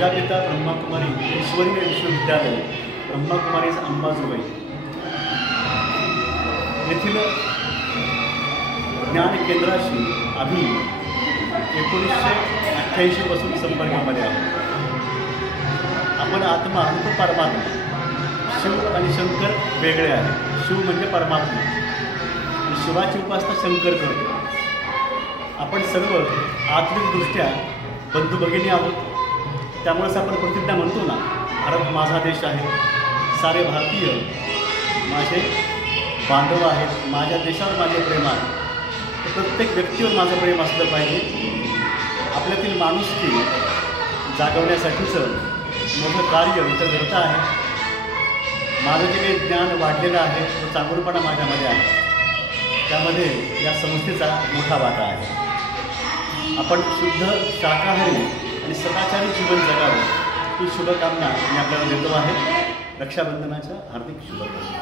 प्रजापिता ब्रह्माकुमारी ईश्वरीय विश्वविद्यालय ब्रह्माकुमारीज अंबाजोगाई येथील ज्ञान केंद्राशी आम्ही 1988 पासून संपर्कामध्ये आहोत। आपण आत्मा आणि तो परमात्मा, शिव आणि शंकर वेगळे आहेत। शिव म्हणजे परमात्मा आणि शिवाची उपासना शंकर करतो। आपण सर्व आत्मिकदृष्ट्या बंधू भगिनी आहोत। त्यामुळेच आपण प्रतिज्ञा म्हणतो ना, भारत माझा देश आहे, सारे भारतीय माझे बांधव आहेत, माझ्या देशावर माझे प्रेम आहे। प्रत्येक व्यक्तीवर माझं प्रेम असलं पाहिजे। आपल्यातील माणुसकी जागवण्यासाठीचं मोठं कार्य इथं घडतं आहे। माझं जे काही ज्ञान वाढलेलं आहे तो चांगुलपणा माझ्यामध्ये आहे, त्यामध्ये या संस्थेचा मोठा वाटा आहे। आपण शुद्ध शाकाहारी आणि सदाचारी जीवन जगावं ही शुभकामना मी आपल्याला देतो आहे। रक्षाबंधनाच्या हार्दिक शुभकामना।